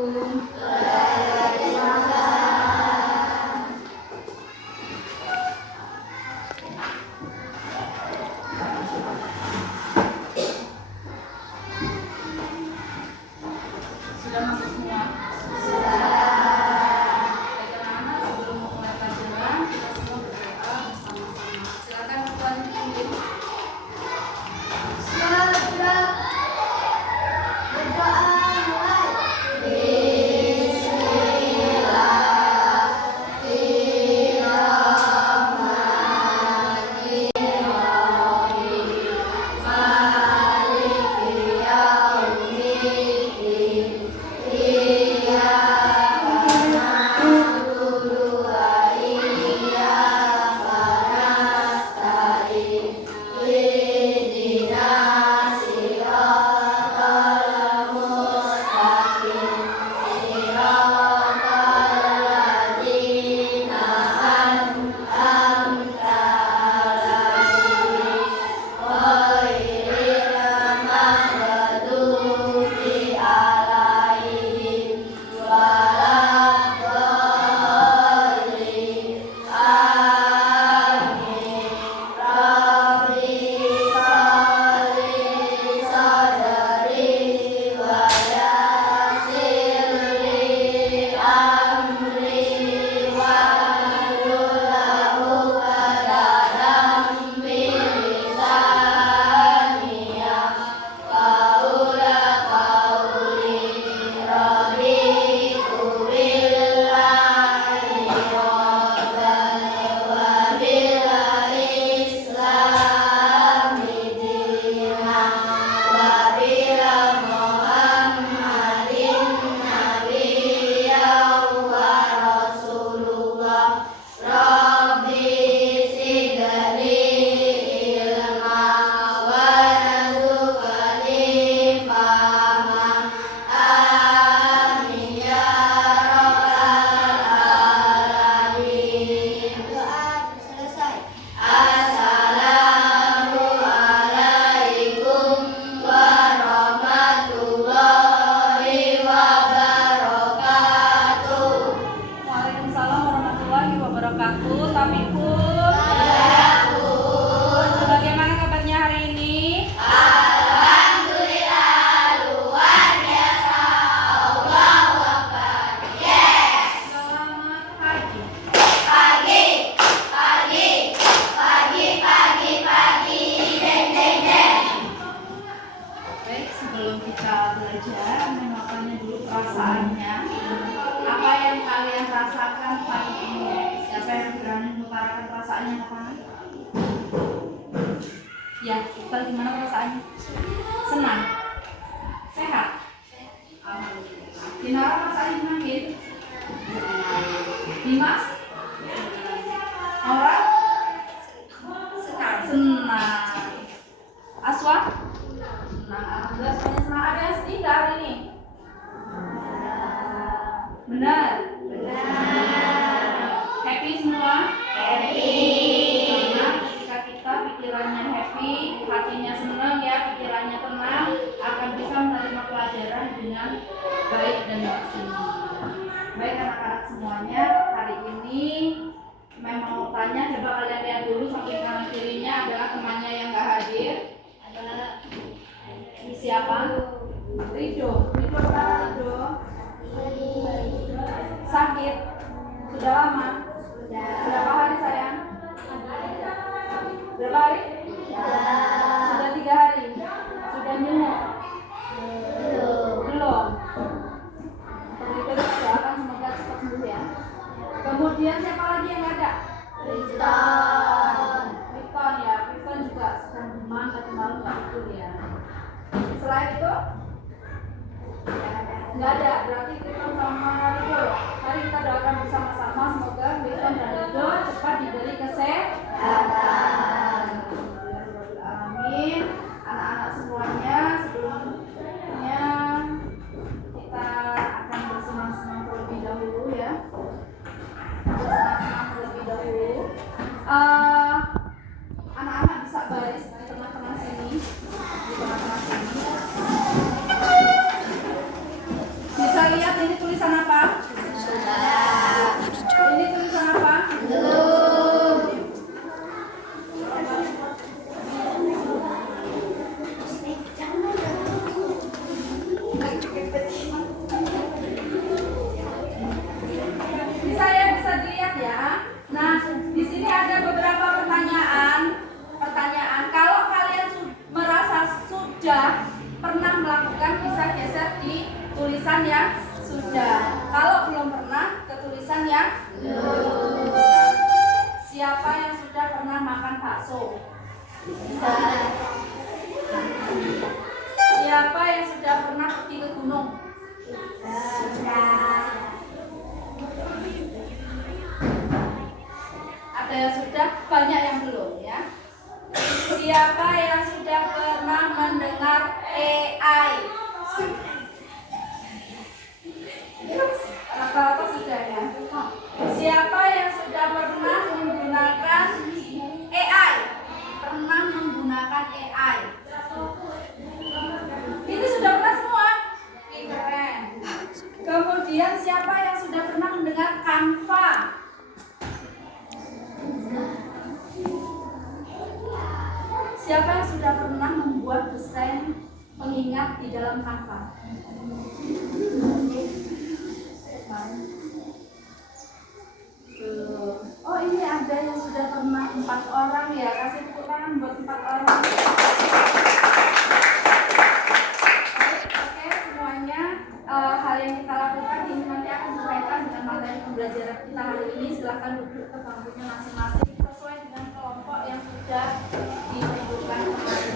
Sudah masuk semua? Sudah. Baik anak-anak, sebelum memulai pelajaran, kita semua berdoa bersama-sama. Silakan Tuan pimpin. Berdoa mulai. Ya, Iqbal gimana perasaannya? Senang? Sehat? Alhamdulillah. Dinara perasaannya gimana, Git? Dimas? Aura? Senang. Aswa? Senang. Alhamdulillah semuanya senang. Ada yang sedih nggak hari ini? Benar? Benar. Happy semua? Happy. Pikirannya happy, hatinya senang ya, pikirannya tenang, akan bisa menerima pelajaran dengan baik dan maksimal. Baik anak-anak semuanya, hari ini memang mau tanya, coba kalian lihat dulu samping kanan kirinya adalah temannya yang nggak hadir. Adalah siapa? Rido. Rido apa Rido? Sakit? Sudah lama? Berapa hari sayang? Berapa hari? Sudah 3 hari. Sudah nyemuk? Belum. Untuk itu kita doakan semoga cepat sembuh ya. Kemudian siapa lagi yang ada? Rifton ya. Rifton juga sedang demam tadi malam nggak tidur ya. Selain itu? Nggak ada. Berarti Rifton sama Rido. Mari kita doakan bersama-sama semoga Rifton dan Rido cepat diberi kesehatan. Amin. Anak-anak semuanya, sebelumnya kita akan bersenang-senang terlebih dahulu ya. Bersenang-senang terlebih dahulu. Anak-anak bisa baris di tengah-tengah sini, di tengah-tengah sini. Bisa lihat ini ini tulisan apa? Ini tulisan apa? Bisa dilihat ya. Nah, di sini ada beberapa pertanyaan. Kalau kalian merasa sudah pernah melakukan, bisa geser di tulisan yang sudah. Kalau belum pernah, ke tulisan yang belum. Siapa yang sudah pernah makan bakso? Siapa yang sudah pernah pergi ke gunung? Ada yang sudah, banyak yang belum ya. Siapa yang sudah pernah mendengar AI? Rata-rata sudah ya. Siapa yang sudah pernah menggunakan AI? Pernah menggunakan AI? Ini sudah pernah semua? Keren. Kemudian siapa yang sudah pernah mendengar Canva? Siapa yang sudah pernah membuat desain pengingat di dalam Canva? Oh, ini ada yang sudah pernah 4 orang ya. Kasih tepuk tangan buat 4 orang. Oke, semuanya hal yang kita lakukan ini nanti akan berkaitan dengan materi pembelajaran kita hari ini. Silahkan duduk ke bangkunya masing-masing sesuai dengan kelompok yang sudah ditentukan kemarin.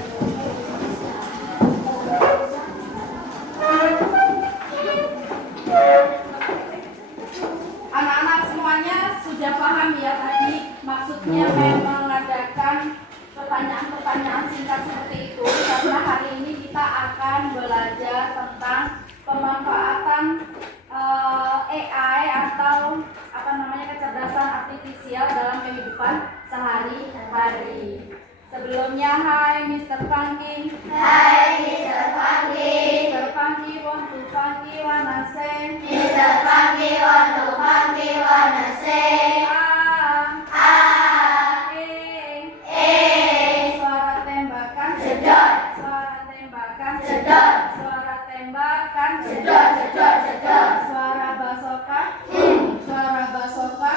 Anak-anak semuanya sudah paham ya tadi maksudnya mengadakan pertanyaan-pertanyaan singkat seperti itu, karena hari ini kita akan belajar tentang pemanfaatan AI atau kecerdasan artifisial dalam kehidupan sehari-hari. Sebelumnya, hai Mr. Funky. Hai Mr. Funky. Mr. Funky want to funky wanna say. Mr. Funky want to funky wanna say. Suara tembakan Jedot. Suara tembakan Jedot. Suara tembakan Jedot, jedot, jedot. Suara basoka Suara basoka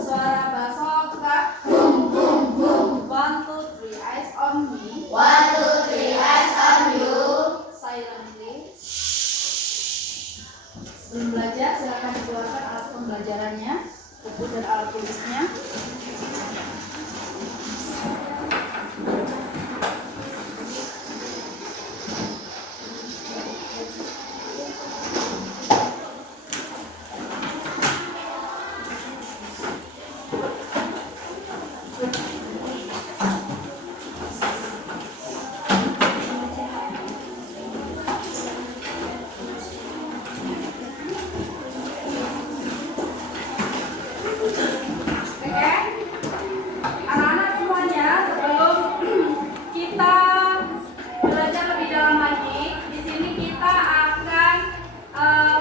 Suara basoka Boom, boom, boom. 1, 2, 3 eyes on me. 1, 2, 3 eyes on you. Silently. Sebelum belajar, silakan dikeluarkan alat pembelajarannya, buku dan alat tulisnya. Anak-anak semuanya, sebelum kita belajar lebih dalam lagi, di sini kita akan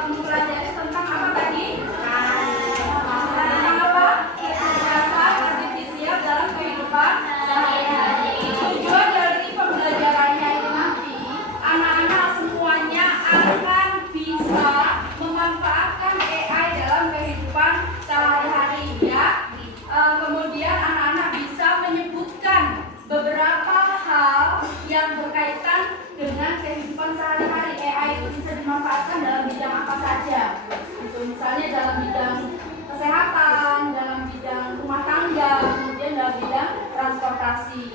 mempelajari tentang apa tadi? Tentang apa? Kecerdasan artifisial dalam kehidupan sehari-hari. Tujuan dari pembelajarannya ini nanti, anak-anak semuanya akan bisa memanfaatkan AI dalam kehidupan sehari-hari ya. Kemudian anak-anak bisa menyebutkan beberapa hal yang berkaitan dengan kehidupan sehari-hari. AI itu bisa dimanfaatkan dalam bidang apa saja. Itu misalnya dalam bidang kesehatan, dalam bidang rumah tangga, kemudian dalam bidang transportasi.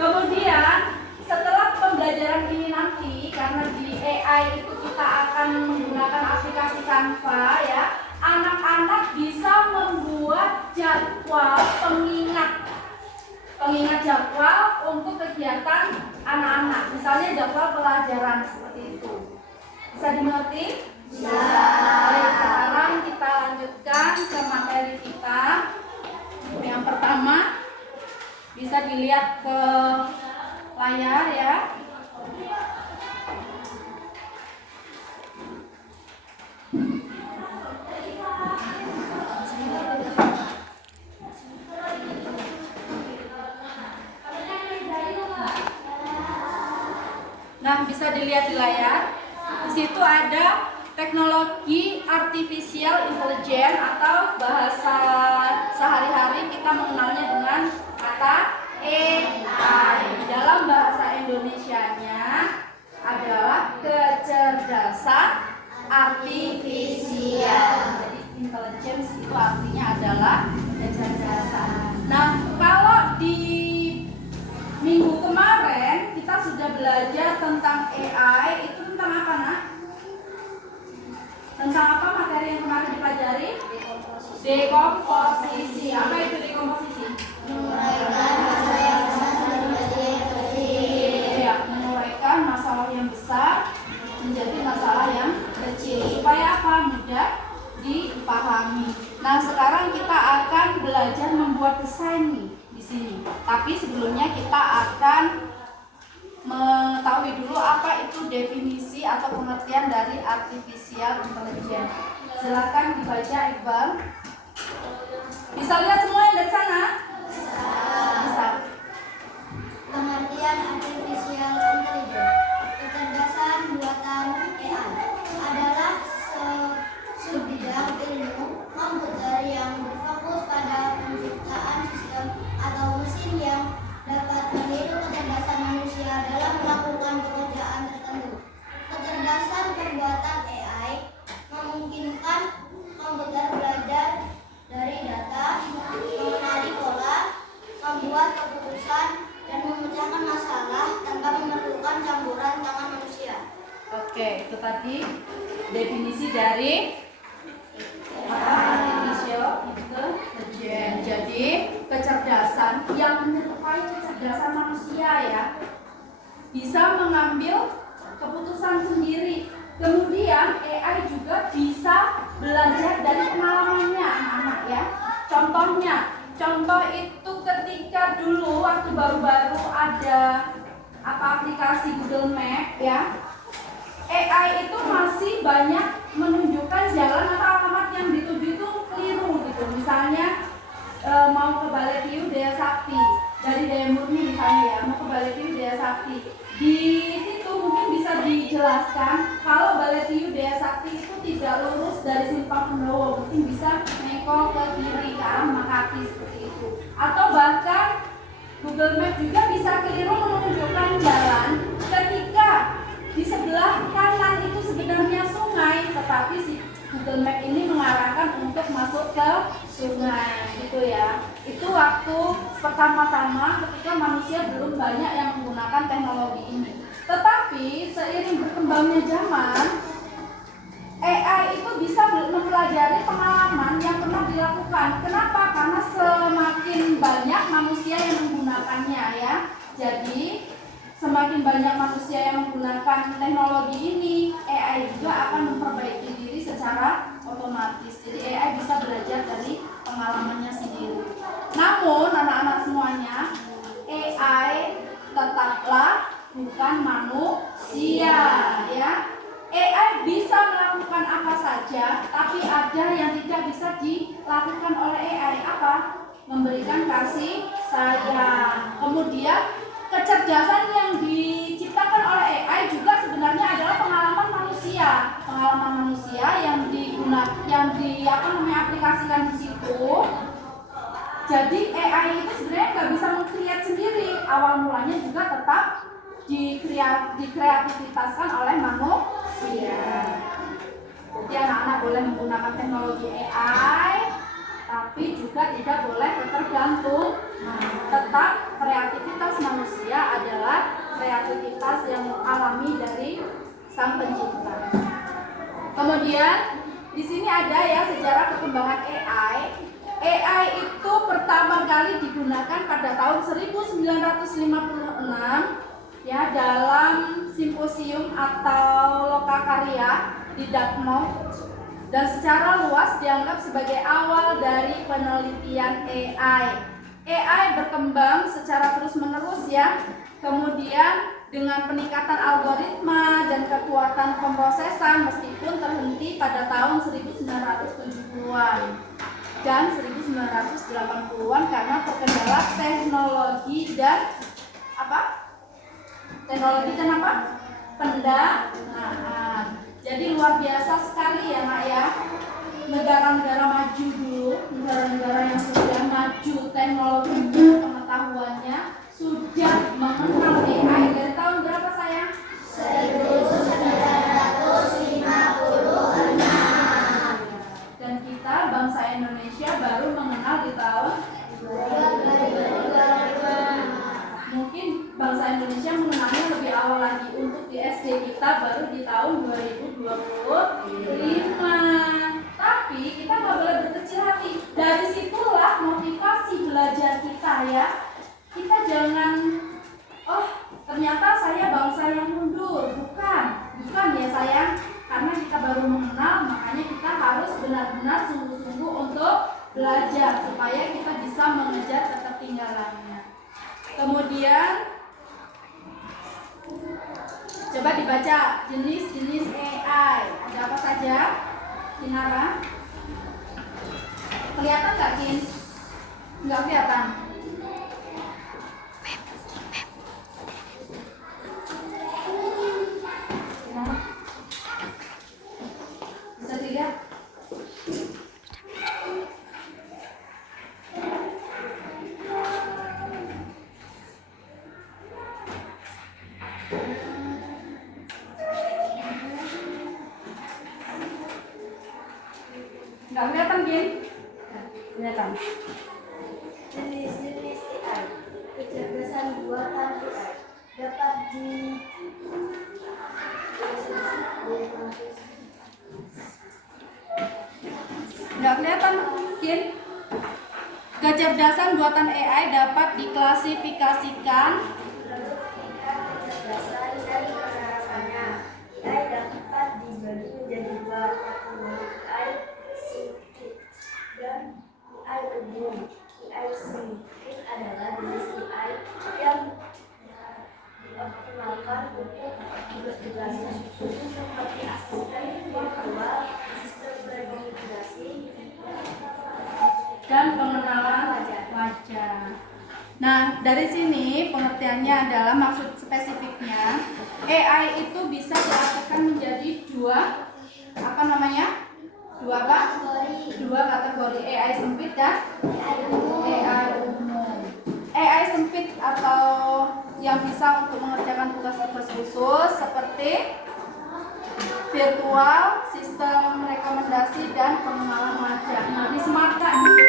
Kemudian setelah pembelajaran ini nanti, karena di AI itu kita akan menggunakan aplikasi Canva ya, anak-anak bisa membuat jadwal pengingat jadwal untuk kegiatan anak-anak. Misalnya jadwal pelajaran seperti itu. Bisa dimengerti? Bisa. Baik, sekarang kita lanjutkan ke materi kita. Yang pertama, bisa dilihat ke layar ya. bisa dilihat di layar. Di situ ada teknologi artificial intelligence atau bahasa sehari-hari kita mengenalnya dengan kata AI. Dalam bahasa Indonesianya adalah kecerdasan artifisial. Jadi intelligence itu artinya adalah kecerdasan. Nah, kalau di minggu kemarin kita sudah belajar tentang AI, itu tentang apa, Nak? Tentang apa materi yang kemarin dipelajari? Dekomposisi. Apa itu dekomposisi? Menguraikan masalah yang besar menjadi yang kecil. Ya, menguraikan masalah yang besar menjadi masalah yang kecil. Supaya apa? Mudah dipahami. Nah, sekarang kita akan belajar membuat desain nih di sini. Tapi sebelumnya kita akan mengetahui dulu apa itu definisi atau pengertian dari artificial intelligence. Silakan dibaca, Iqbal. Bisa lihat semua yang dari sana? Bisa. Pengertian artificial intelligence, kecerdasan buatan AI, adalah subbidang ilmu komputer yang berfokus pada penciptaan sistem atau mesin yang dapat meniru kecerdasan manusia dalam melakukan pekerjaan tertentu. Kecerdasan pembuatan AI memungkinkan komputer belajar dari data, mengenali pola, membuat keputusan, dan memecahkan masalah tanpa memerlukan campuran tangan manusia. Oke, itu tadi definisi dari artificial intelligence. Jadi kecerdasan yang menyerupai kecerdasan manusia ya, bisa mengambil keputusan sendiri. Kemudian AI juga bisa belajar dari pengalamannya anak-anak ya. Contoh itu ketika dulu waktu baru-baru ada aplikasi Google Map ya, AI itu masih banyak menunjukkan jalan atau alamat yang dituju itu keliru gitu. Misalnya mau ke Balai Tiu Daya Sakti dari Daya Murni misalnya ya, mau ke Balai Tiu Daya Sakti. Di situ mungkin bisa dijelaskan kalau Balai Tiu Daya Sakti itu tidak lurus dari Simpang Pendowo, mungkin bisa nengok ke kiri ke arah Makati seperti itu. Atau bahkan Google Map juga bisa keliru menunjukkan jalan ketika di sebelah kanan itu sebenarnya sungai, tetapi si Google Map ini mengarahkan untuk masuk ke sungai, gitu ya. Itu waktu pertama-tama ketika manusia belum banyak yang menggunakan teknologi ini. Tetapi seiring berkembangnya zaman, AI itu bisa mempelajari pengalaman yang pernah dilakukan. Kenapa? Karena semakin banyak manusia yang menggunakannya ya. Jadi semakin banyak manusia yang menggunakan teknologi ini, AI juga akan memperbaiki diri secara otomatis. Jadi AI bisa belajar dari pengalamannya sendiri. Namun anak-anak semuanya, AI tetaplah bukan manusia ya. AI bisa melakukan apa saja, tapi ada yang tidak bisa dilakukan oleh AI. Apa? Memberikan kasih sayang. Kemudian kecerdasan yang diciptakan oleh AI juga sebenarnya adalah pengalaman manusia yang aplikasikan di situ. Jadi AI itu sebenarnya nggak bisa meng-create sendiri. Awal mulanya juga tetap dikreativitaskan oleh manusia. Jadi anak-anak boleh menggunakan teknologi AI, tapi juga tidak boleh tergantung. Tetap kreativitas manusia adalah kreativitas yang alami dari Sang Pencipta. Kemudian di sini ada ya sejarah perkembangan AI. AI itu pertama kali digunakan pada tahun 1956 ya dalam simposium atau lokakarya di Dartmouth, dan secara luas dianggap sebagai awal dari penelitian AI. AI berkembang secara terus-menerus ya. Kemudian dengan peningkatan algoritma dan kekuatan pemrosesan meskipun terhenti pada tahun 1970-an dan 1980-an karena terkendala teknologi dan apa? pendanaan. Jadi luar biasa sekali ya Mak ya. Negara-negara maju dulu, negara-negara yang sudah maju teknologinya, pengetahuannya, sudah mengenal AI dari tahun berapa sayang? 1956. Dan kita bangsa Indonesia baru mengenal di tahun 2025. Mungkin bangsa Indonesia mengenalnya lebih awal lagi. Untuk di SD kita baru di tahun 2025. Tapi kita nggak boleh berkecil hati. Dari situlah motivasi belajar kita ya. Kita jangan, oh ternyata saya bangsa yang mundur. Bukan ya sayang. Karena kita baru mengenal, makanya kita harus benar-benar sungguh-sungguh untuk belajar supaya kita bisa mengejar ketertinggalannya. Kemudian coba dibaca jenis-jenis AI. Ada apa saja? Kinara? Kelihatan nggak Kin? Nggak kelihatan. Kinara? Bisa dilihat? Nggak kelihatan Gin? Kelihatan. Jenis-jenis AI. Kecerdasan buatan AI dapat Nggak kelihatan Gin? Kecerdasan buatan AI dapat diklasifikasikan kecerdasan dan penerapannya. AI dapat dibagi menjadi dua kategori, AI sempit dan AI umum. AI sempit adalah jenis AI yang dioptimalkan untuk tugas-tugas khusus seperti asisten virtual, sistem rekomendasi, dan pengenalan wajah. Nah, dari sini pengertiannya adalah maksud spesifiknya AI itu bisa diartikan menjadi dua dua kategori AI sempit dan AI umum. AI sempit atau yang bisa untuk mengerjakan tugas-tugas khusus seperti virtual, sistem rekomendasi dan pengenalan wajah. Nah, di Smarta juga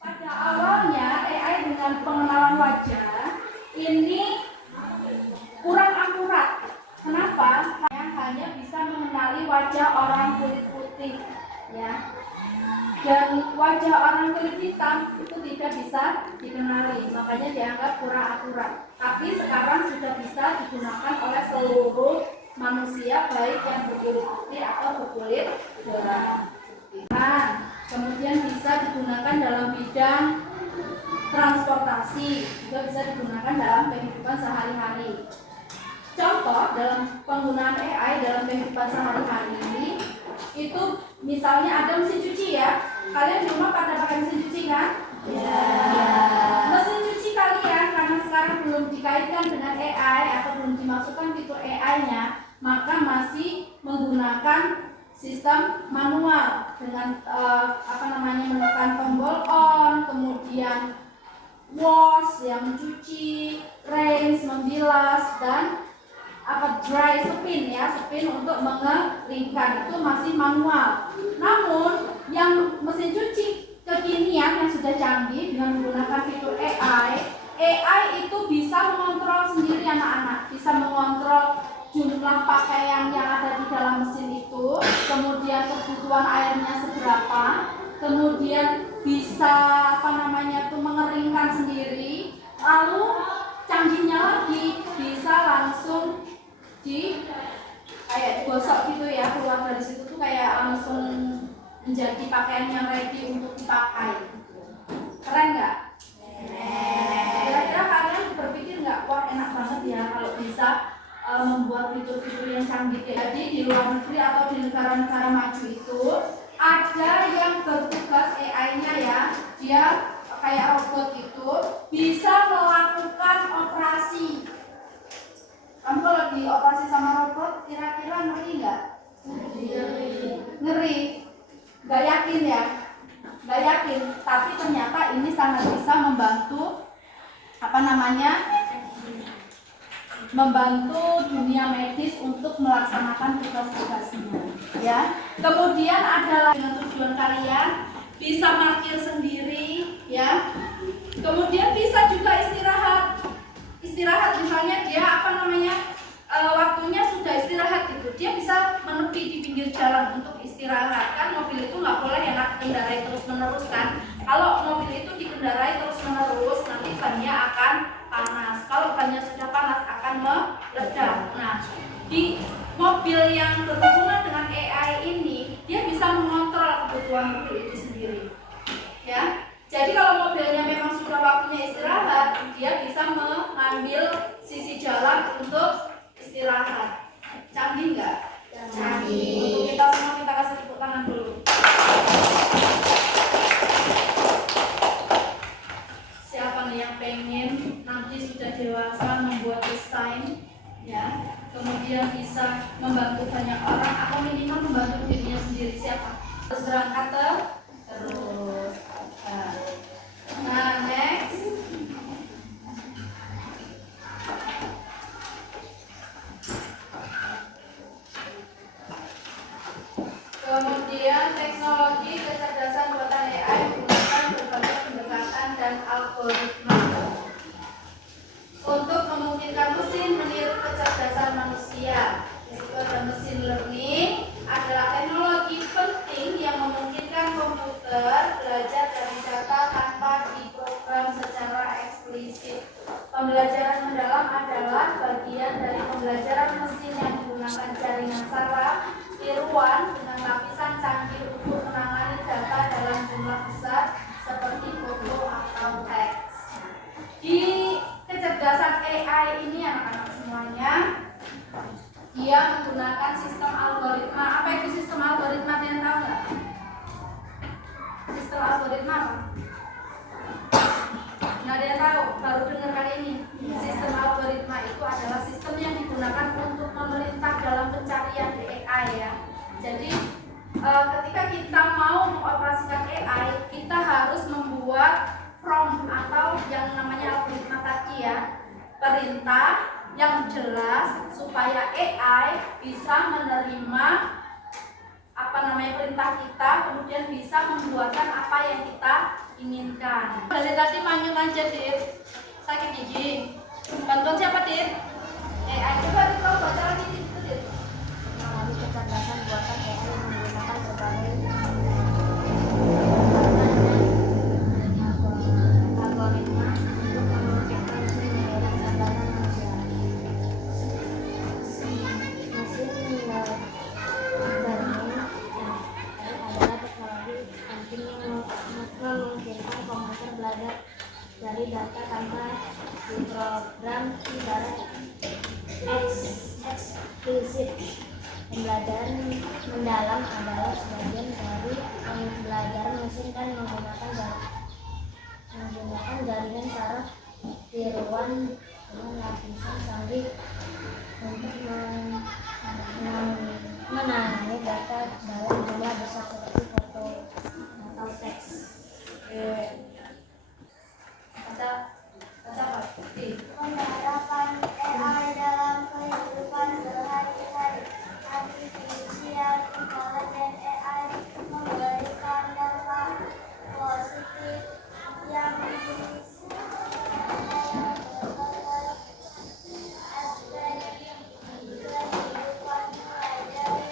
pada awalnya AI dengan pengenalan wajah ini kurang akurat. Kenapa? Hanya bisa mengenali wajah orang kulit putih, ya. Dan wajah orang kulit hitam itu tidak bisa dikenali, makanya dianggap kurang akurat. Tapi sekarang sudah bisa digunakan oleh seluruh manusia, baik yang berkulit putih atau berkulit gelap. Nah, kemudian bisa digunakan dalam bidang transportasi, juga bisa digunakan dalam kehidupan sehari-hari. Contoh dalam penggunaan AI dalam kehidupan sehari-hari itu misalnya ada mesin cuci ya. Kalian di rumah pada pakai mesin cuci kan? Ya. Mesin cuci kalian karena sekarang belum dikaitkan dengan AI atau belum dimasukkan fitur AI-nya, maka masih menggunakan sistem manual dengan menekan tombol on, kemudian wash yang mencuci, rinse membilas, dan dry spin untuk mengeringkan, itu masih manual. Namun yang mesin cuci kekinian yang sudah canggih dengan menggunakan fitur AI itu bisa mengontrol sendiri anak-anak, bisa mengontrol jumlah pakaian yang ada di dalam mesin itu, kemudian kebutuhan airnya seberapa, kemudian bisa mengeringkan sendiri, lalu canggihnya lagi bisa langsung kayak digosok gitu ya, keluar dari situ tuh kayak langsung menjadi pakaian yang ready untuk dipakai. Keren nggak? Kira-kira kalian berpikir nggak, wah enak banget ya kalau bisa membuat fitur-fitur yang canggih. Jadi di luar negeri atau di negara-negara maju itu ada yang bertugas AI-nya ya, dia kayak robot itu bisa melakukan operasi Kamu kalau dioperasi sama robot, kira-kira ngeri nggak? Ngeri. Nggak yakin ya? Nggak yakin. Tapi ternyata ini sangat bisa membantu membantu dunia medis untuk melaksanakan tugas-tugasnya, ya. Kemudian adalah dengan tujuan kalian bisa parkir sendiri, ya. Kemudian bisa juga istirahat misalnya dia waktunya sudah istirahat gitu, dia bisa menepi di pinggir jalan untuk istirahat. Kan mobil itu nggak boleh ya dikendarai terus menerus kan. Kalau mobil itu dikendarai terus menerus nanti bannya akan panas. Kalau bannya sudah panas akan meledak. Nah, di mobil yang berhubungan dengan AI ini dia bisa mengontrol kebutuhan mobil itu sendiri, ya. Jadi kalau mobilnya memang sudah waktunya istirahat, dia bisa mengambil sisi jalan untuk istirahat. Canggih nggak? Canggih. Untuk kita semua kita kasih tepuk tangan dulu. Siapa nih yang pengen nanti sudah dewasa membuat desain, ya, kemudian bisa membantu banyak orang atau minimal membantu dirinya sendiri? Siapa? Terus berangkat terus. Nah, next. Kemudian teknologi kecerdasan buatan AI menggunakan berbagai pendekatan dan algoritma untuk memungkinkan mesin meniru kecerdasan manusia. Disebut machine learning adalah teknologi penting yang memungkinkan komputer belajar dari data tanpa diprogram secara eksplisit. Pembelajaran mendalam adalah bagian dari pembelajaran mesin yang menggunakan jaringan saraf tiruan dengan lapisan canggih untuk menangani data dalam jumlah besar seperti foto atau teks. Di kecerdasan AI ini anak-anak semuanya, dia menggunakan sistem algoritma. Apa itu sistem algoritma? Kalian tahu nggak? Sistem algoritma apa? Nggak ada yang tahu, baru dengar kali ini. Sistem algoritma itu adalah sistem yang digunakan untuk memerintah dalam pencarian di AI, ya. Jadi ketika kita mau mengoperasikan AI, kita harus membuat prompt atau yang namanya algoritma tadi, ya, perintah yang jelas supaya AI bisa menerima perintah kita, kemudian bisa membuatkan apa yang kita inginkan. Dari tadi manyun aja, Dit. Sakit gigi. Bantuan siapa, Dit? AI. Coba kita baca lagi, Dit. Mengalami kecerdasan buatan AI menggunakan berbagai algoritma untuk memungkinkan mesin meniru kecerdasan manusia. Mesin learning adalah teknologi penting yang memungkinkan komputer belajar dari data tanpa diprogram secara eksplisit. Pembelajaran mendalam adalah sebagian dari pembelajaran mesin dan menggunakan jaringan saraf tiruan dengan lapisan canggih untuk menangani data dalam jumlah besar seperti foto atau teks. Baca apa? Penerapan AI dalam kehidupan sehari-hari. Artificial Intelligence AI memberikan dampak positif yang bisa berbagai aspek kehidupan, mulai dari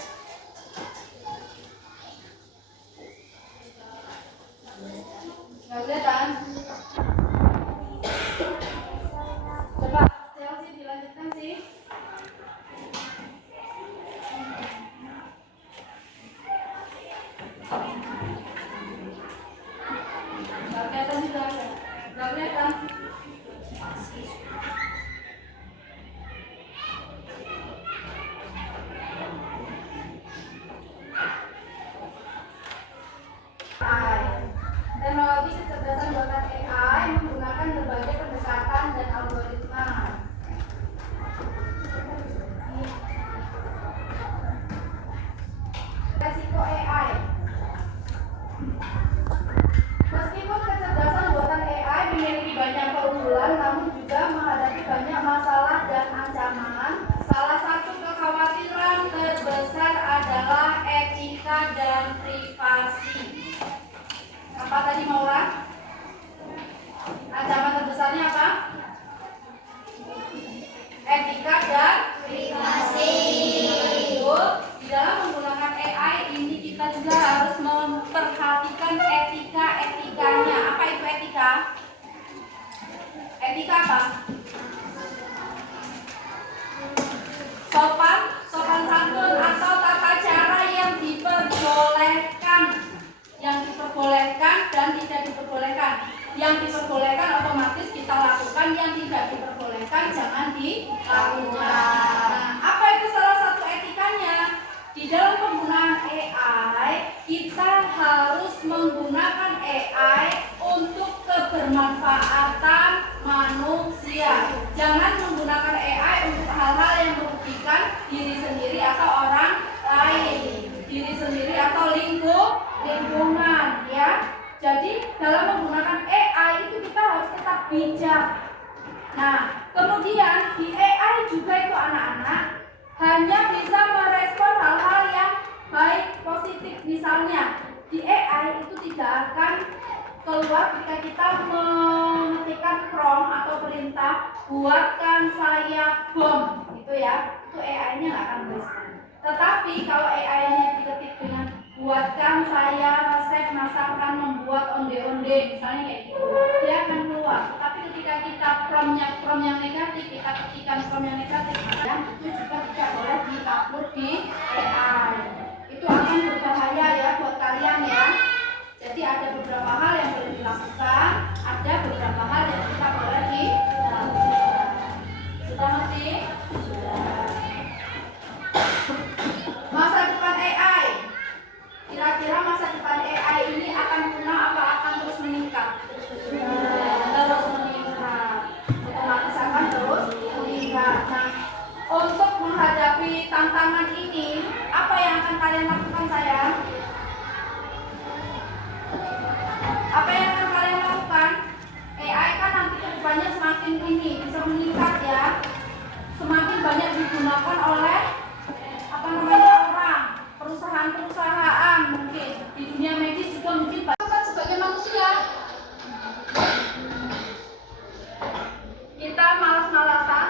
Nggak kelihatan? Coba Chelsea dilanjutkan sih. Nggak kelihatan juga. Nggak kelihatan. Teknologi kecerdasan buatan AI menggunakan berbagai pendekatan dan algoritma kita juga harus memperhatikan etika-etikanya. Apa itu etika? Etika apa? Sopan santun atau tata cara yang diperbolehkan. Yang diperbolehkan dan tidak diperbolehkan. Yang diperbolehkan otomatis kita lakukan, yang tidak diperbolehkan jangan dilakukan. Nah, apa itu salah satu etikanya? Di dalam penggunaan AI, kita harus menggunakan AI untuk kebermanfaatan manusia. Jangan menggunakan AI untuk hal-hal yang merugikan diri sendiri atau orang lain, diri sendiri atau lingkungan, ya. Jadi dalam menggunakan AI itu kita harus tetap bijak. Nah, kemudian di AI juga itu anak-anak hanya bisa merespon hal-hal yang baik, positif. Misalnya di AI itu tidak akan keluar ketika kita mengetikkan prompt atau perintah buatkan saya bom, gitu ya. Itu AI-nya nggak akan merespon. Tetapi kalau AI-nya diketik dengan buatkan saya resep masakan membuat onde-onde, misalnya kayak gitu, dia akan keluar. Tapi ketika kita prompt yang negatif, kita ketikkan prompt yang negatif, maka itu juga tidak boleh di-upload di AI. Itu akan berbahaya ya buat kalian ya. Jadi ada beberapa hal yang boleh dilakukan, ada beberapa hal yang tidak boleh dilakukan. Sudah ngerti? Sudah. Masa depan AI. Kira-kira masa depan AI ini akan punah apa akan terus meningkat? Terus meningkat. Otomatis akan terus meningkat. Nah, untuk menghadapi tantangan ini, apa yang akan kalian lakukan sayang? Apa yang akan kalian lakukan? AI kan nanti kedepannya semakin ini bisa meningkat ya. Semakin banyak digunakan oleh orang, perusahaan mungkin di dunia medis juga mungkin bahkan sebagai manusia. Kita malas-malasan,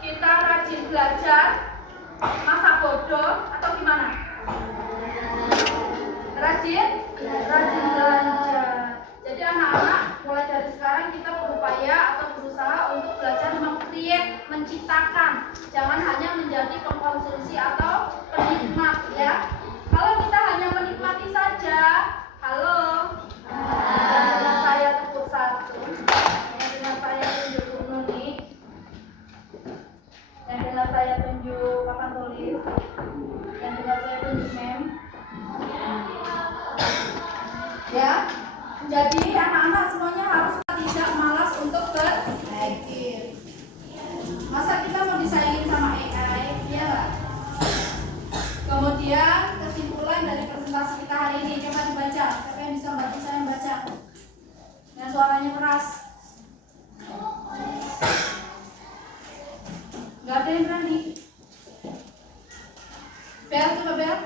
kita rajin belajar, masa bodoh atau gimana? Rajin belajar. Jadi anak-anak mulai dari sekarang kita berupaya atau berusaha untuk belajar menciptakan. Jangan hanya menjadi pengkonsumsi atau penikmat ya. Kalau kita hanya menikmati saja, halo. Dengan saya tepuk satu, dengan saya tunjuk Nuni, yang dengan saya tunjuk papan tulis, yang dengan saya tunjuk mem. Ya. Jadi anak-anak semuanya harus tidak malas untuk berpikir. Masa kita mau disaingin sama AI, ya nggak? Kemudian kesimpulan dari presentasi kita hari ini coba dibaca. Siapa yang bisa bantu saya membaca? Yang suaranya keras. Nggak ada yang berani. Bel, coba Bel.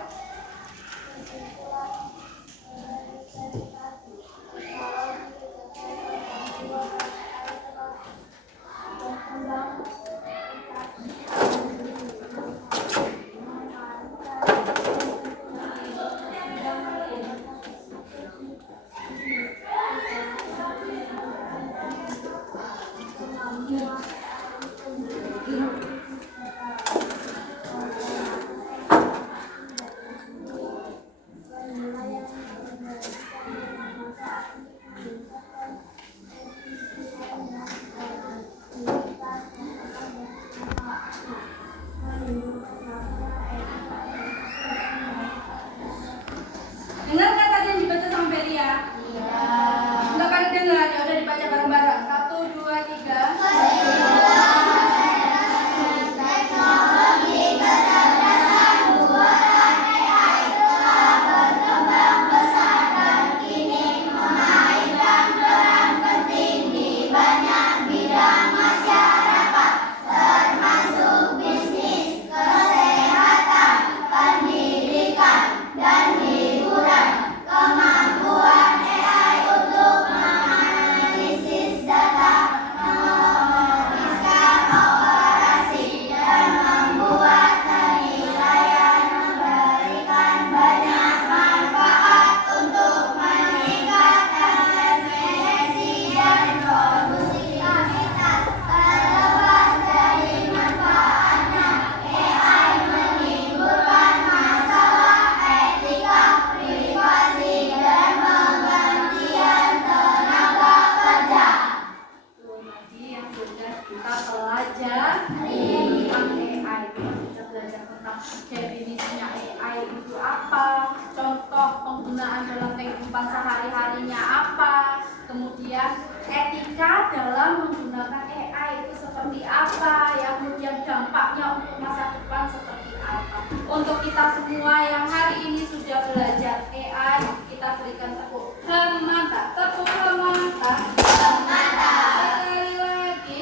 penggunaan dalam kehidupan sehari-harinya apa, kemudian etika dalam menggunakan AI itu seperti apa, ya, kemudian dampaknya untuk masa depan seperti apa. Untuk kita semua yang hari ini sudah belajar AI, kita berikan tepuk semangat, tepuk semangat, sekali lagi,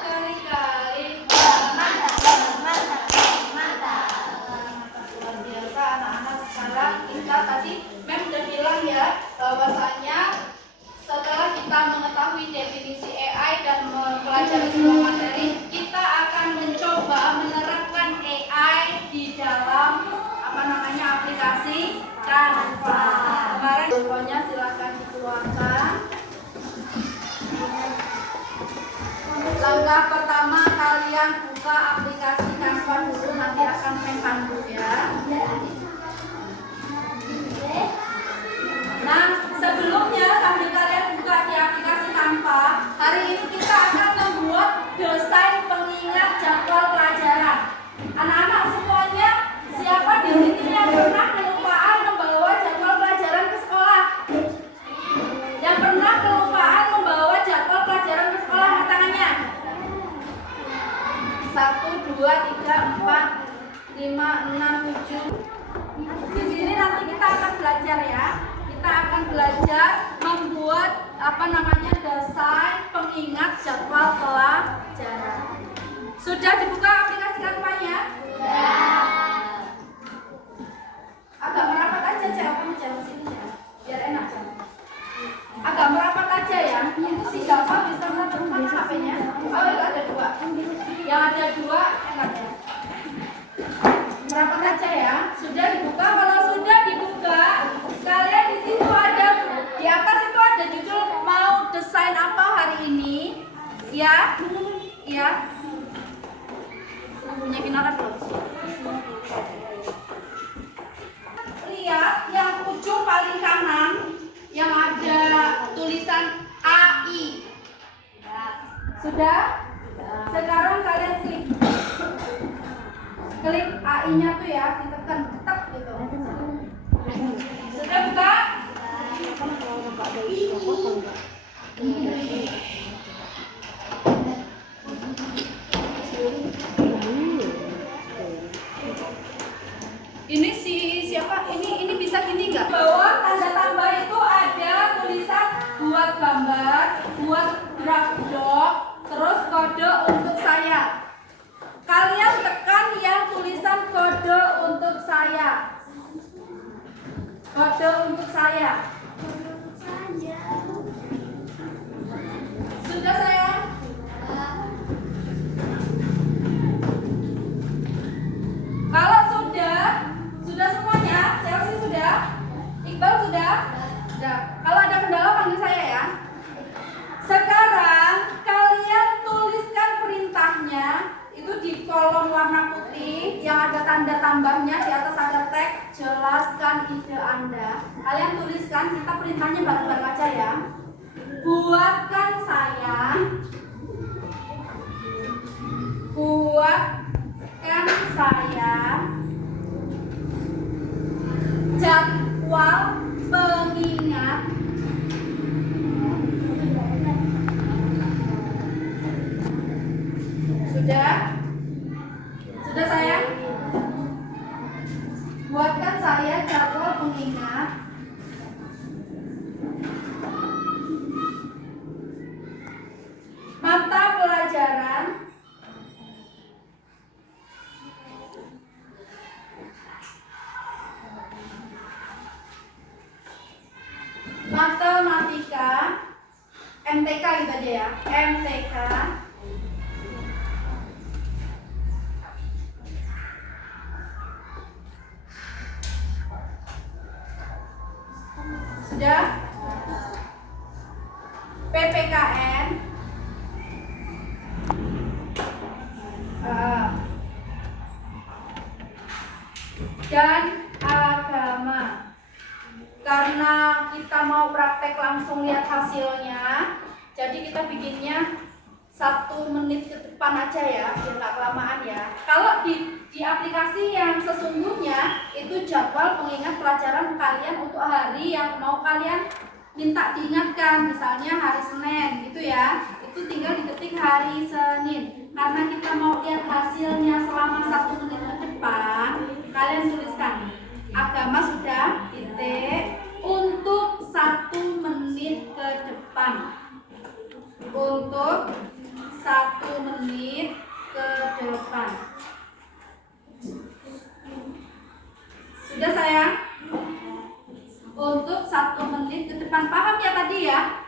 sekali-kali, luar biasa anak-anak. Sekarang kita tadi Mem sudah bilang ya, bahwasanya setelah kita mengetahui definisi AI dan mempelajari semua materi, kita akan mencoba menerapkan AI di dalam aplikasi Canva. Kemarin contohnya silakan dikeluarkan. Langkah pertama, kalian buka aplikasi Canva dulu, nanti akan Mem pandu ya. Nah, sebelumnya sambil kalian buka di aplikasi Canva, hari ini kita akan membuat desain pengingat jadwal pelajaran. Anak-anak semuanya, siapa di sini yang pernah kelupaan membawa jadwal pelajaran ke sekolah? Yang pernah kelupaan membawa jadwal pelajaran ke sekolah, angkat tangannya. 1, 2, 3, 4, 5, 6, 7. Di sini nanti kita akan belajar ya. Kita akan belajar membuat desain pengingat jadwal pelajaran. Sudah dibuka aplikasi Canva-nya? Agak merapat aja, kamu jangan sini ya, biar enak ya. Agak merapat aja ya. Itu si Gampang bisa merapat mana HP-nya? Oh, ada 2. Yang ada 2 enak ya. Merapat aja ya. Sudah dibuka. Kalau sudah dibuka, kalian di situ ada, di atas itu ada judul mau desain apa hari ini, ya, ya. Punya Kinara belum? Lihat yang ujung paling kanan yang ada tulisan AI. Sudah? Sekarang kalian klik AI-nya tuh ya, ditekan ketek gitu. Sudah buka? Ini siapa? Ini bisa gini nggak? Bawah tanda tambah itu ada tulisan buat gambar, buat draft doc, terus kode untuk saya. Kalian tekan yang tulisan kode untuk saya. Kode untuk saya. Sudah sayang? Kalau sudah semuanya, Chelsea sudah, Iqbal sudah. Kalau ada kendala panggil saya ya. Sekarang kalian tuliskan perintahnya itu di kolom warna putih yang ada tanda tambahnya, di atas ada teks jelaskan ide Anda. Kalian tuliskan, kita perintahnya bareng-bareng aja ya. Buatkan saya jadwal pengingat sudah sayang? Buatkan saya jadwal pengingat mata pelajaran matematika MTK gitu aja ya, MTK sudah. PPKN dan agama. Karena kita mau praktek langsung lihat hasilnya, jadi kita bikinnya 1 menit ke depan aja ya, biar nggak kelamaan ya. Kalau di aplikasi yang sesungguhnya itu jadwal pengingat pelajaran kalian untuk hari yang mau kalian minta diingatkan, misalnya hari Senin gitu ya, itu tinggal diketik hari Senin. Karena kita mau lihat hasilnya selama 1 menit ke depan, kalian tuliskan agama sudah titik untuk 1 menit ke depan. Untuk 1 menit ke depan. Sudah sayang? Untuk 1 menit ke depan. Paham ya tadi ya?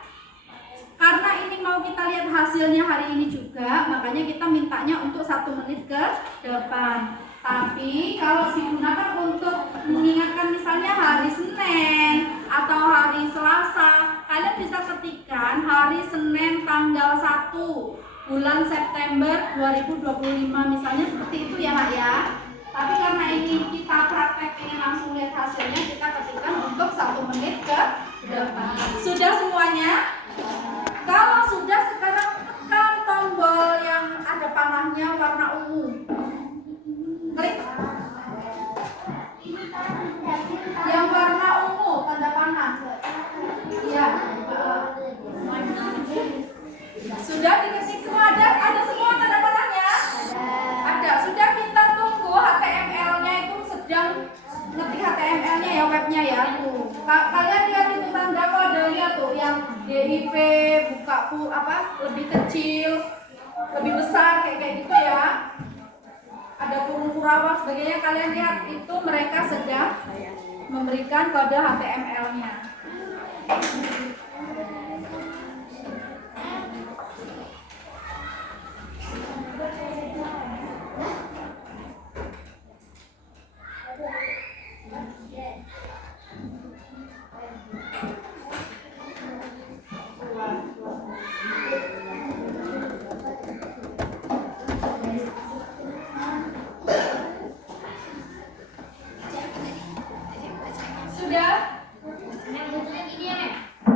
Karena ini mau kita lihat hasilnya hari ini juga, makanya kita mintanya untuk 1 menit ke depan. Tapi kalau digunakan untuk mengingatkan misalnya hari Senin atau hari Selasa, kalian bisa ketikkan hari Senin tanggal 1 bulan September 2025 misalnya seperti itu ya Nak ya. Tapi karena ini kita praktek ingin langsung lihat hasilnya, kita ketikkan untuk 1 menit ke depan. Sudah semuanya? Kalau sudah, sekarang tekan tombol yang ada panahnya warna ungu. Klik. Yang warna ungu tanda panah. Iya. Sudah diketik semua, ada semua tanda panahnya? Ada. Sudah, kita tunggu HTML-nya itu sedang ngetik HTML-nya ya, webnya ya. Tuh. Kalian lihat itu tanda kodenya tuh yang DIV lebih kecil, lebih besar kayak gitu ya. Ada kurung kurawal sebagainya, kalian lihat itu mereka sedang memberikan kode HTML-nya. Sudah?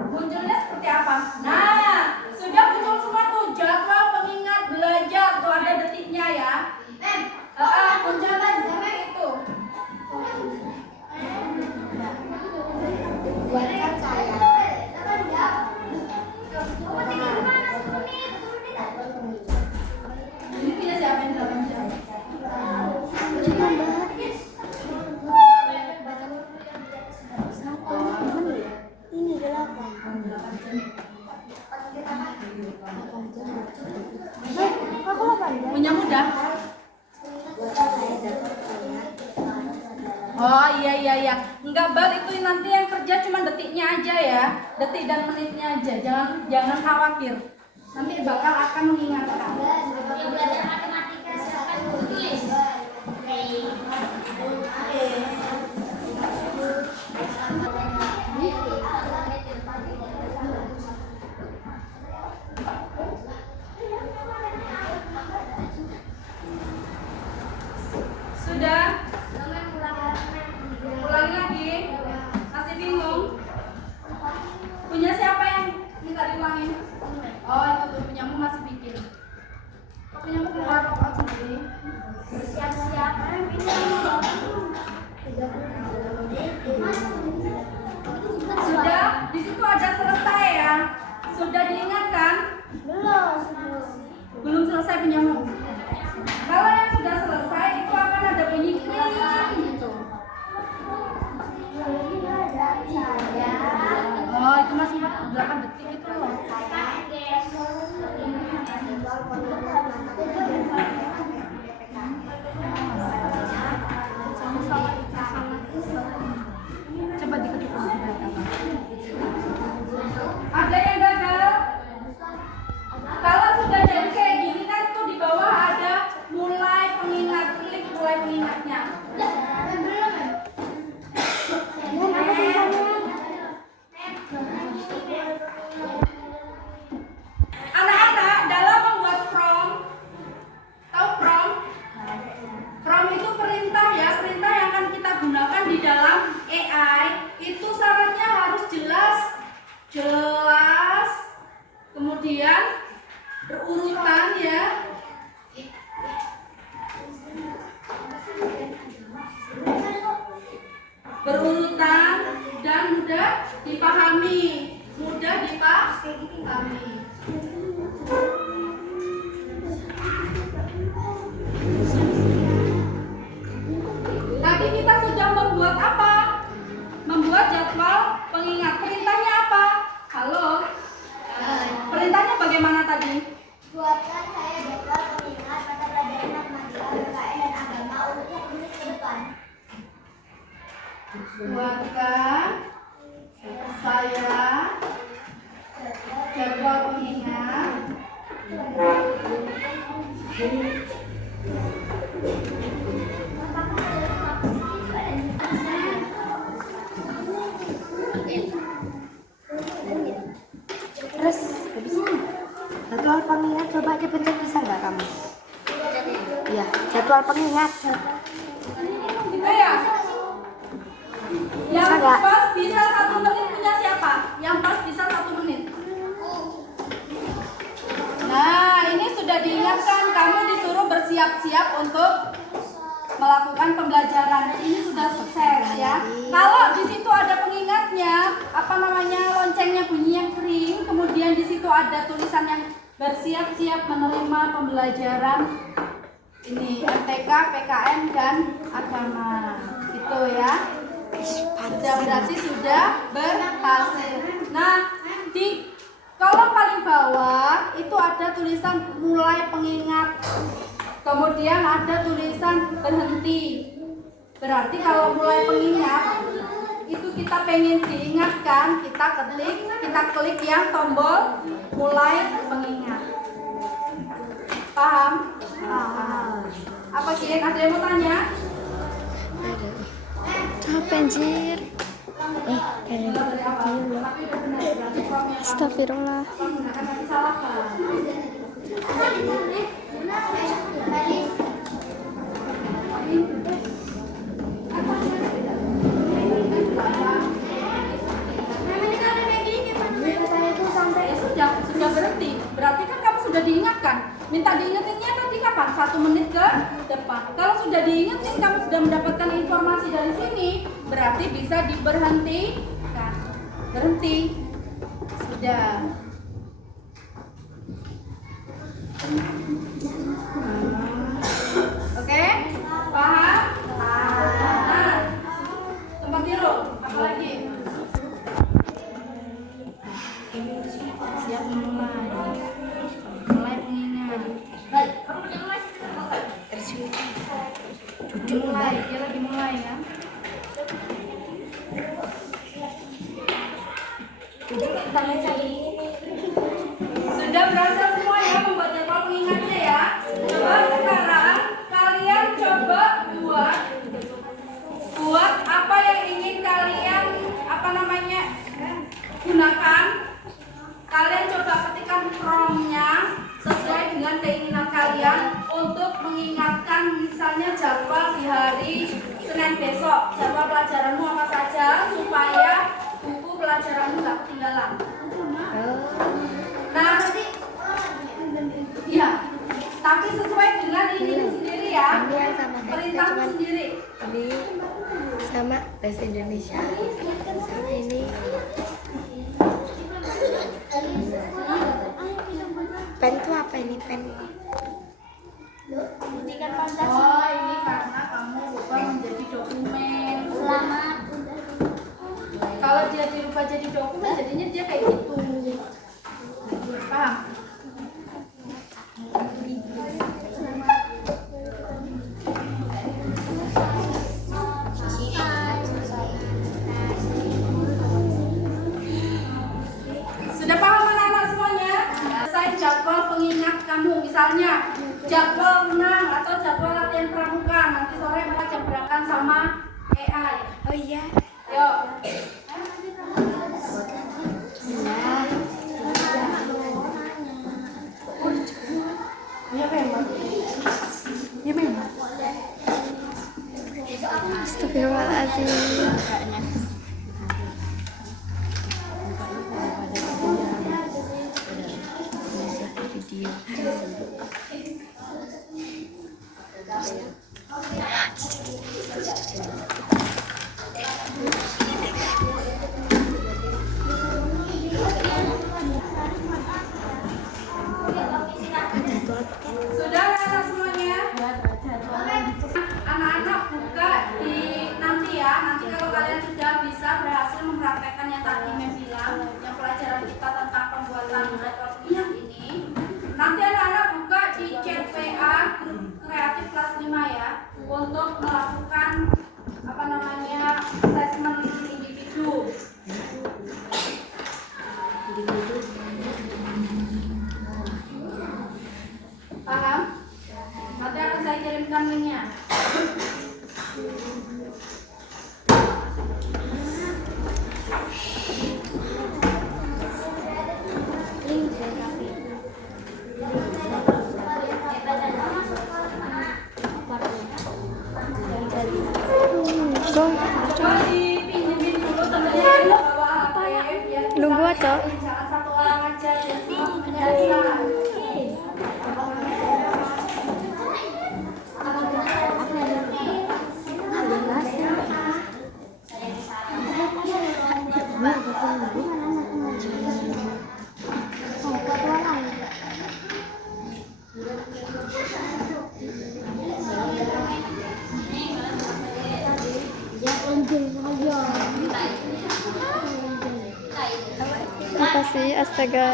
Munculnya seperti apa? Nah, sudah muncul semua tuh jadwal pengingat belajar, tuh ada detiknya ya. Munculnya seperti itu. Buatkan saya. Ini punya siapa yang 8 jam? Ini 8. Aku 8 jam. Punya mudah? Oh iya. Enggak, Bal, itu nanti yang kerja cuma detiknya aja ya. Detik dan menitnya aja. Jangan khawatir. Nanti bakal akan mengingatkan. Yang belajar matematika silakan tulis. Sudah? Ulangi lagi. Masih bingung? Punya siapa yang minta diulangin? Oh, itu tuh punyamu masih bikin. Kok punyamu keluar log sendiri? Siap-siap. Sudah? Di situ ada selesai ya? Sudah diingatkan? Belum selesai punyamu. Kalau yang sudah selesai itu akan ada bunyi klik gitu. Oh, itu masih 8 detik itu loh. Coba diketuk lagi. Ada yang gagal? Kalau sudah jadi kayak gini kan tuh di bawah ada mulai pengingat, klik mulai pengingatnya. Anak-anak, dalam membuat prompt, tahu prompt? Prompt itu perintah ya, perintah yang akan kita gunakan di dalam AI. Itu salah ya. Berurutan dan mudah dipahami. Mudah dipahami. Tadi kita sudah membuat apa? Membuat jadwal pengingat. Perintahnya apa? Halo? Perintahnya bagaimana tadi? Buatkan saya jadwal pengingat pada pelajaran matematika, PKN, dan agama untuk menit ke depan. Buatkan saya jadwal pengingat Terus habisnya jadwal pengingat coba dipencet bisa nggak kamu? Iya, jadwal pengingat. gitu ya. Yang Bisa nggak? pas bisa 1 menit punya siapa? Yang pas bisa 1 menit. Nah, ini sudah diingatkan, kamu disuruh bersiap-siap untuk melakukan pembelajaran. Ini sudah sukses ya. Kalau di situ ada pengingatnya, apa namanya, loncengnya bunyi yang kering, kemudian di situ ada tulisan yang bersiap-siap menerima pembelajaran ini MTK, PKN dan agama. Itu ya. Sudah berarti sudah berhasil. Nah, di kolom paling bawah itu ada tulisan mulai pengingat. Kemudian ada tulisan berhenti. Berarti kalau mulai pengingat itu kita pengen diingatkan, kita klik yang tombol mulai pengingat. Paham? Paham. Apa kira ada yang mau tanya? Capek anjir. Astagfirullah. Sudah berhenti. Berarti kan kamu sudah diingatkan. Minta diingetinnya nanti kapan? 1 menit ke depan. Kalau sudah diingetin, kamu sudah mendapatkan informasi dari sini, berarti bisa diberhentikan. Berhenti. Sudah. Oke? Paham? Nah, tempat tidur. Apa lagi? Siap mulai. Mulai pengingat. Mulai, dia lagi mulai ya. Sudah berhasil semua ya membuat jadwal pengingatnya ya. Coba sekarang kalian coba buat apa yang ingin kalian gunakan. Kalian coba ketikkan promnya sesuai dengan keinginan kalian untuk mengingatkan misalnya jadwal di hari Senin besok, jadwal pelajaranmu apa saja supaya buku pelajaranmu nggak ketinggalan. Nah, iya, tapi sesuai dengan ini sendiri ya, perintahmu sendiri. Ini sama bahasa Indonesia. Sama ini. Pen itu apa ini pen? Oh, ini karena kamu ubah menjadi dokumen. Selamat. Kalau dia dirubah jadi dokumen, jadinya dia kayak gitu. Paham? Sudah paham anak-anak semuanya? Selesai jadwal pengingat kamu, misalnya jadwal renang atau jadwal latihan pramuka. Nanti sore mau jam berangkat sama AI. Oh iya. Yuk. Ya memang. Ya memang. Astagfirullahaladzim. Video. Cok. Jangan satu orang aja, ya semua menyelesaikan. Apa sih, astaga.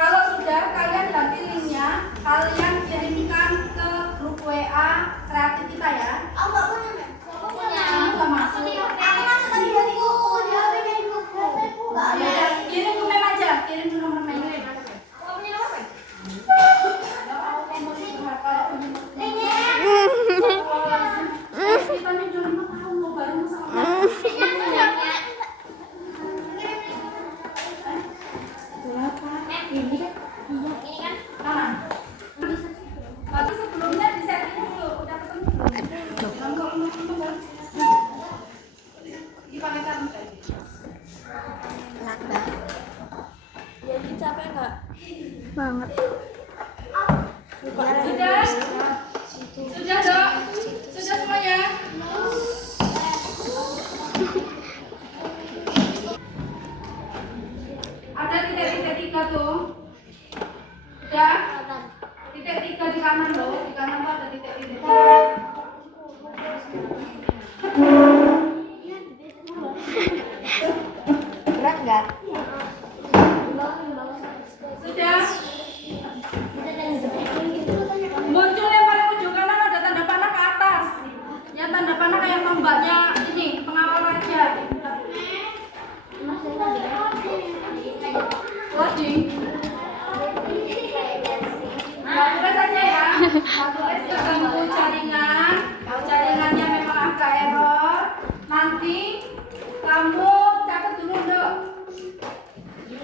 Kalau sudah kalian ganti linknya, kalian kirimkan ke grup WA kreatif kita ya. Aku nggak punya, Mem. Aku punya. Kamu nggak masuk. Aku masuk tadi dari buku. Dia dari buku. Nggak ada. Ya, kirim ke mem aja, kirim ke nomor mem. Kamu punya nomor apa? Ini. Kita nih cuma tahu mau bareng sama. Ini kan. Mana? Tapi sebelumnya di setting dulu, udah ketemu belum? Dipakai kan? Ya capek nggak? Banget. Sudah? Sudah dok? Sudah semuanya? Ada titik-titik tiga tuh. Udah? Titik tiga di kanan loh, di kanan tuh ada titik-titik tiga. Berat nggak? Sudah? Muncul yang paling ujung kanan ada tanda panah ke atas. Yang tanda panah kayak tombaknya ini, pengawal raja. Loading. Tulis aja ya. Tulis terganggu jaringan. Kalau jaringannya memang agak error, nanti kamu catat dulu dok.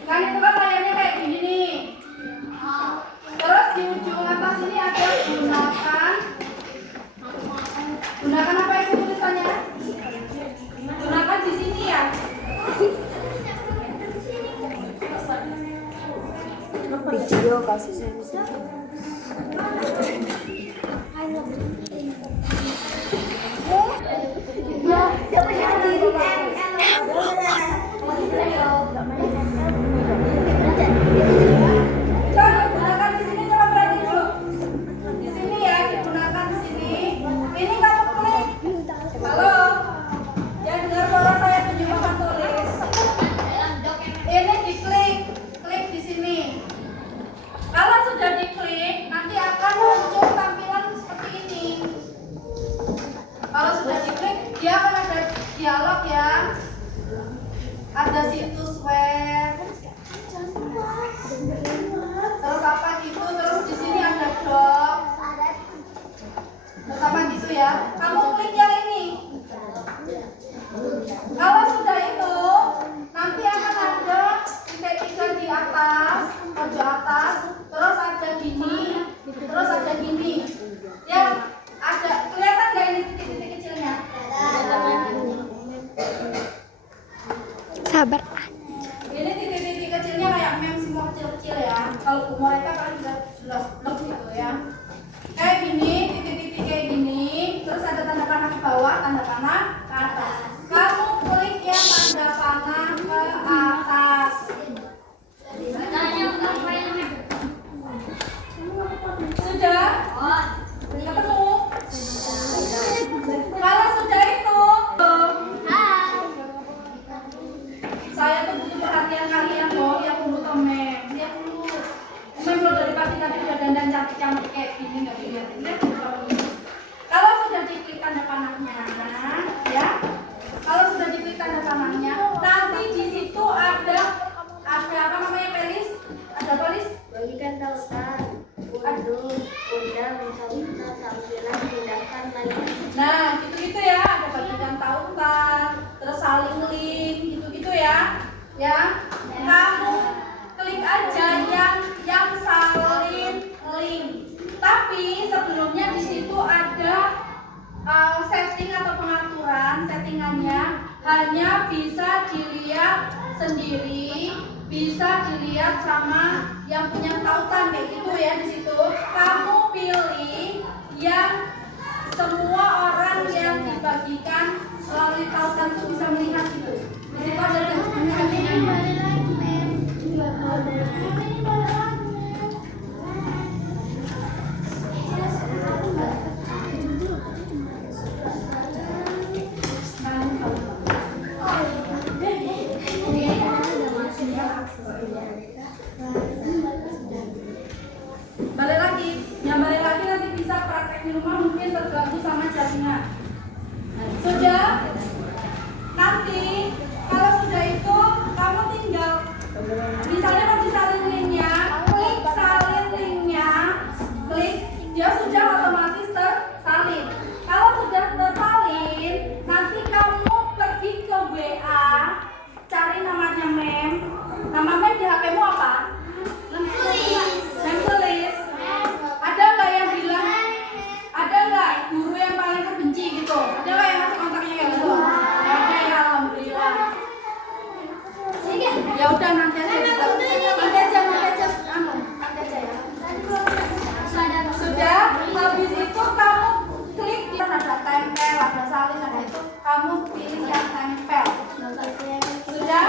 Kan itu kan layarnya kayak gini nih. Terus di ujung atas ini ada gunakan apa itu tulisannya? Gunakan di sini ya. Video kasih saya. Coba gunakan di sini, coba perhatiin dulu. Di sini ya, digunakan di sini. Ini kamu klik. Halo. Yang dengar suara saya tunjuk papan tulis. Ini diklik, klik di sini. Kalau sudah diklik, nanti akan muncul tampilan seperti ini. Kalau sudah diklik, dia akan ada dialog ya. Ada situs web. Terus apa gitu, terus di sini ada doc. Terus apa gitu ya. Kamu klik yang ini. Kalau sudah itu, nanti akan ada titik-titik di atas, pojok atas, terus ada gini, terus ada gini. Yang ada kelihatan nggak ini titik-titik kecilnya? Sabar. Ini titik-titik kecilnya kayak meme semua kecil-kecil ya. Kalau mereka kan sudah blok gitu ya. Kayak gini, titik-titik kayak gini, terus ada tanda panah ke bawah, tanda panah ke atas. Kamu klik yang tanda panah ke atas. Sudah? Ketemu? Kalau sudah itu, Ya, kamu klik aja yang salin link. Tapi sebelumnya di situ ada setting atau pengaturan. Settingannya hanya bisa dilihat sendiri, bisa dilihat sama yang punya tautan kayak gitu ya. Di situ kamu pilih yang semua orang yang dibagikan melalui tautan itu bisa melihat itu. Di situ ada settingan. Balik lagi nanti bisa praktek di rumah, mungkin terganggu sama jaringan. Sudah? Nanti kalau sudah itu kamu tinggal misalnya mau disalin linknya, klik salin linknya, klik, dia sudah otomatis tersalin. Kalau sudah tersalin, nanti kamu pergi ke WA, cari namanya mem. Nama mem di HP-mu apa? Tulis. Ada nggak yang bilang? Ada nggak guru yang paling kebenci gitu? Ada nggak yang ngasih kontaknya kayak gitu? Ada ya, alhamdulillah. Ya udah nanti aja ya. Sudah, habis itu kamu klik di ada tempel, ada salin, ada itu, kamu pilih yang tempel. Sudah,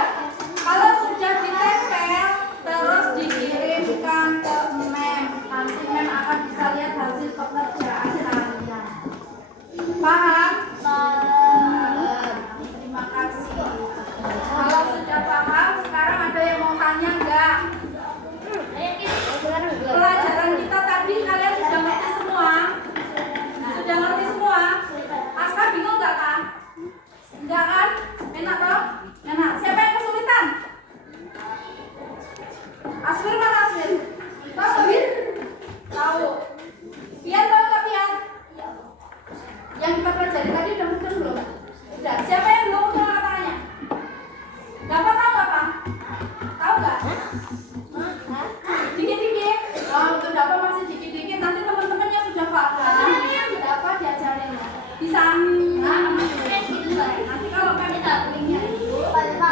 kalau sudah ditempel, terus dikirimkan ke mem. Nanti mem akan bisa lihat hasil pekerjaan kalian. Paham? Terima kasih. Kalau sudah paham, sekarang ada yang mau tanya enggak? Pelajaran kita tadi kalian sudah ngerti semua? Sudah ngerti semua? Aska bingung enggak kan? Enggak kan? Enak toh? Enak. Siapa yang kesulitan? Aswir mana Aswir? Tahu Aswir? Tahu. Pian tahu nggak Pian? Yang kita pelajari tadi udah mungkin belum? Udah. Siapa yang belum tahu katanya? Dapat tahu apa? Tahu nggak? Dikit-dikit. Oh, untuk dapat masih dikit-dikit. Nanti teman-teman yang sudah paham, dapat diajarin ya. Bisa. Nanti kalau kami linknya itu bisa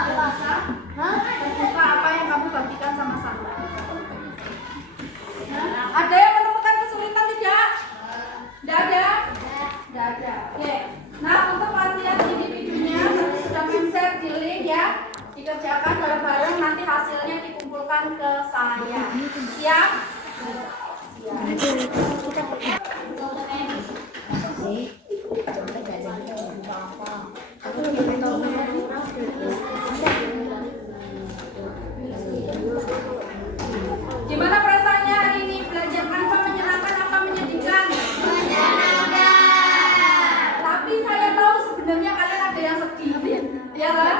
terbuka apa yang kamu bagikan sama-sama. Ada yang menemukan kesulitan tidak? Tidak ada? Tidak ada. Oke. Nah, untuk latihan individunya sudah men-share di link ya. Dikerjakan bareng-bareng, nanti hasilnya dikumpulkan ke saya. Siap? Gimana perasaannya hari ini? Belajar Canva menyenangkan apa menyedihkan? Tapi saya tahu sebenarnya kalian ada yang sedih, ya kan?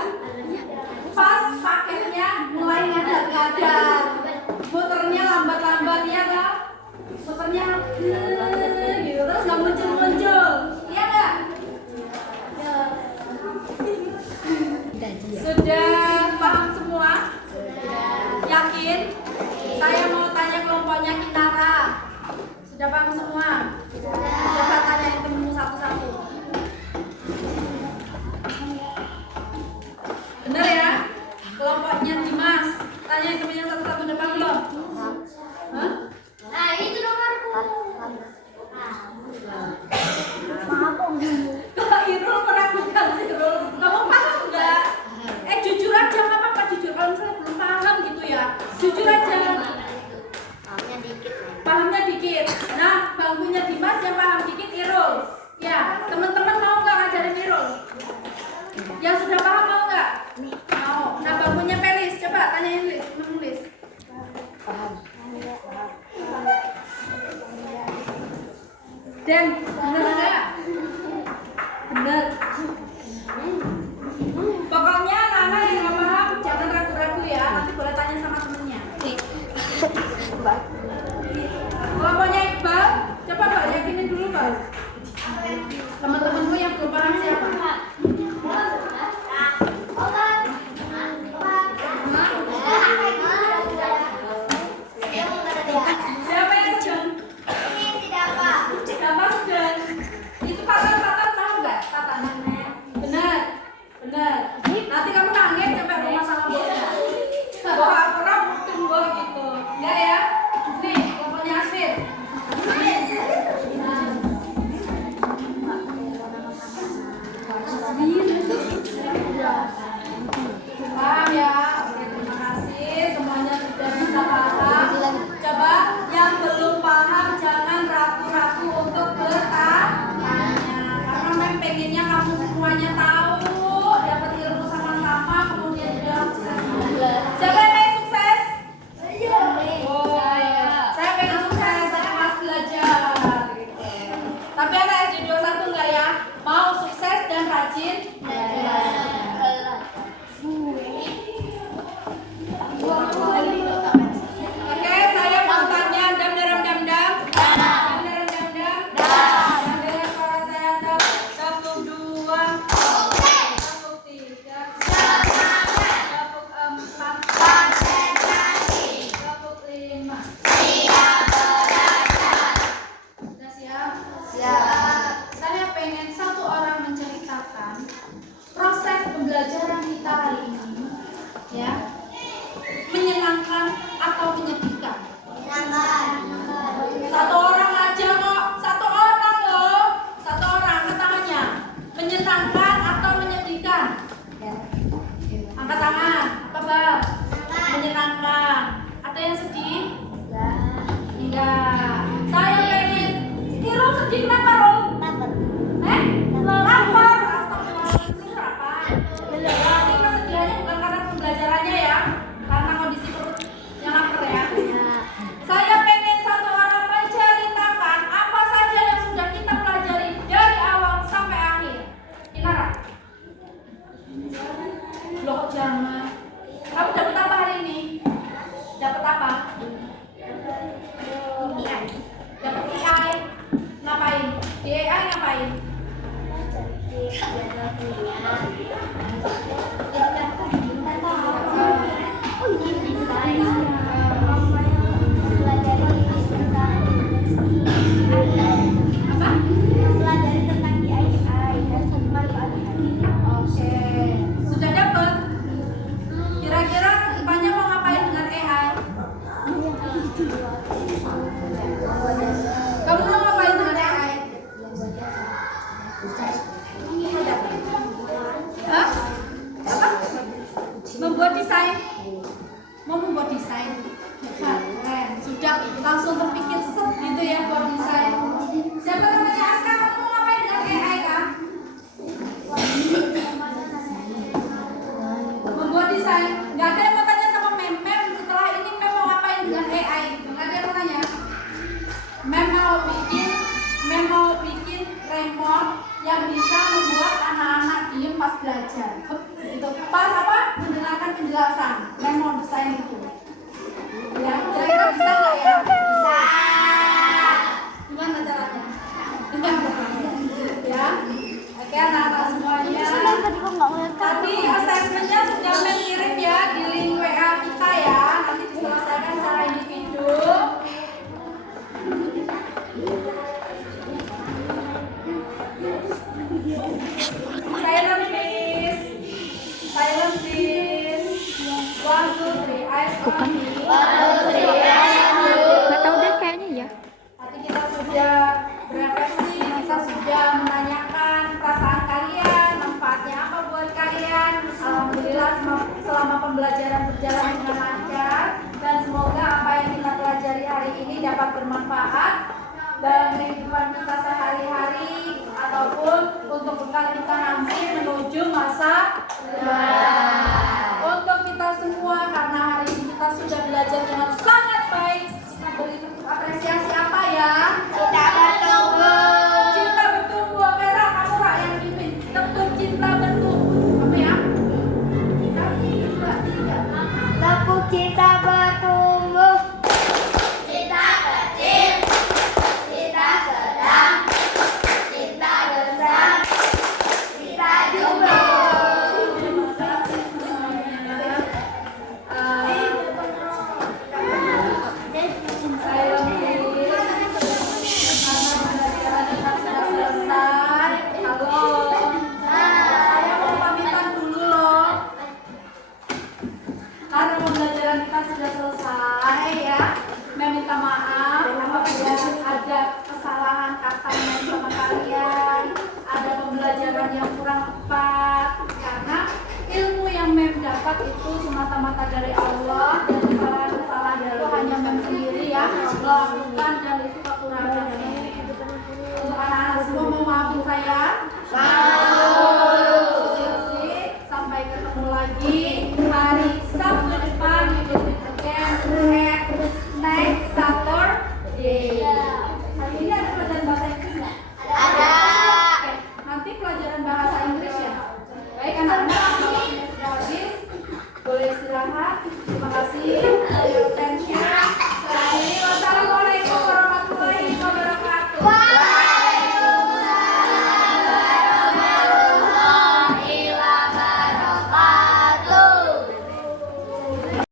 Pas paketnya mulai ngadar-ngadar, muternya lambat-lambat, ya kan? Muternya gitu, terus nggak muncul-muncul, iya nggak? Sudah paham semua? Yakin? Saya mau tanya kelompoknya Kinara. Sudah paham semua? Coba tanyain temenmu satu-satu. Benar ya? Kelompoknya Dimas. Tanyain temennya satu-satu, udah paham belum? Hah? Nah, itu nomorku. Kalau Irul meragukan sih Irul. Kamu paham nggak? Jujur aja, nggak apa-apa jujur. Kalau misalnya belum paham gitu ya, jujur aja. Pahamnya dikit. Nah, bangkunya Dimas yang paham dikit Irul. Ya, teman-teman mau nggak ngajarin Irul? Yang sudah paham mau nggak? Mau. Nah, bangkunya Pelis, coba tanyain menulis. Paham. Dan bener nggak? Bener. Pokoknya anak-anak yang nggak paham jangan ragu-ragu ya. Nanti boleh tanya sama temennya. Kelompoknya Iqbal, coba Mbak yakinin dulu Mbak. Teman-temanku yang belum paham siapa? ngapain? Oke, sudah dapat. Kira-kira kedepannya mau ngapain dengan AI? Kamu mau ngapain dengan AI? Hah? Apa? Membuat desain? Mau membuat desain? Keren. Sudah langsung terpikir set gitu ya buat desain. Siapa namanya Aska? Kamu mau ngapain dengan AI kah? Membuat desain. Nggak ada yang mau tanya sama Mem setelah ini Mem mau ngapain dengan AI? Nggak ada yang mau tanya. Mem mau bikin remote yang bisa membuat anak-anak diem pas belajar. Itu pas apa? Mendengarkan penjelasan. Mem mau desain itu. Ya, kira-kira bisa nggak ya? Bisa. Gimana caranya? Ya. Oke, anak-anak semuanya. Tadi asesmennya sudah mengirim ya di link WA kita ya. Nanti diselesaikan secara individu. Silent please. Silent please. 1, 2, 3. Eyes on me. Nggak tahu deh kayaknya ya. Tadi kita sudah berefleksi, kita sudah menanyakan perasaan kalian, manfaatnya apa buat kalian. Alhamdulillah selama pembelajaran berjalan dengan lancar dan semoga apa yang kita pelajari hari ini dapat bermanfaat dalam kehidupan kita sehari-hari ataupun untuk bekal kita nanti menuju masa depan. Untuk kita semua karena hari ini kita sudah belajar dengan sangat baik, kita beri apresiasi apa ya? Kita bertumbuh. Cinta bertumbuh. Merah kamu Ra yang pimpin. Tepuk cinta bertumbuh. Apa ya? Kita 2, 3. Tepuk cinta bertumbuh. Cinta kecil, cinta sedang, cinta besar, cinta jumbo. Terima kasih semuanya. Saya selesai. Halo. Saya mau pamitan dulu loh. Karena pembelajaran kita sudah selesai ya. Mem minta maaf apabila ada kesalahan kata Mem sama kalian, ada pembelajaran yang kurang tepat karena ilmu yang Mem dapat itu semata-mata dari Allah dan kesalahan-kesalahan itu hanya Mem sendiri ya. Allah